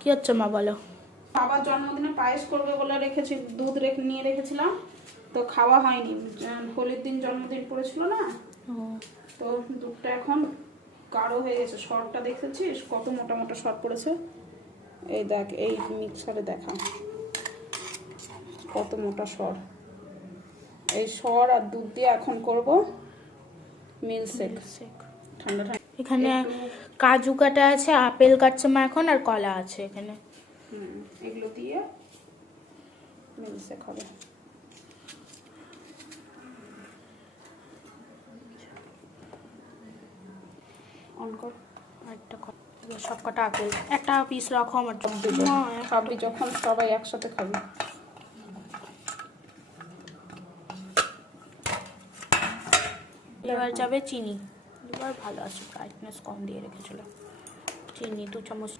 কি হচ্ছে মা বলো? বাবার জন্মদিনে পায়েস করবে বলে রেখেছি, দুধ নিয়ে রেখেছিলাম, তো খাওয়া হয়নি। হোলির দিন জন্মদিন পড়েছিল না, তো দুধটা এখন গাঢ় হয়ে গেছে। সরটা দেখেছিস কত মোটা মোটা সর পড়েছে? এই দেখ, এই মিক্সারে দেখা কত মোটা সর। এই সর আর দুধ দিয়ে এখন করব মিল্কশেক। ঠান্ডা ঠান্ডা। এখানে কাজু কাটা আছে, আপেল কাটছে মা এখন, আর কলা আছে এখানে। এগুলো দিয়ে মিল্কশেক হবে। অন কর। একটা সব কটা আপেল, একটা পিস রাখো আমার জন্য। খাবি যখন সবাই একসাথে খাবি। এবার যাবে চিনি। এবার ভালো আছে, ব্রাইটনেস কম দিয়ে রেখেছিল। চিনি 2 চামচ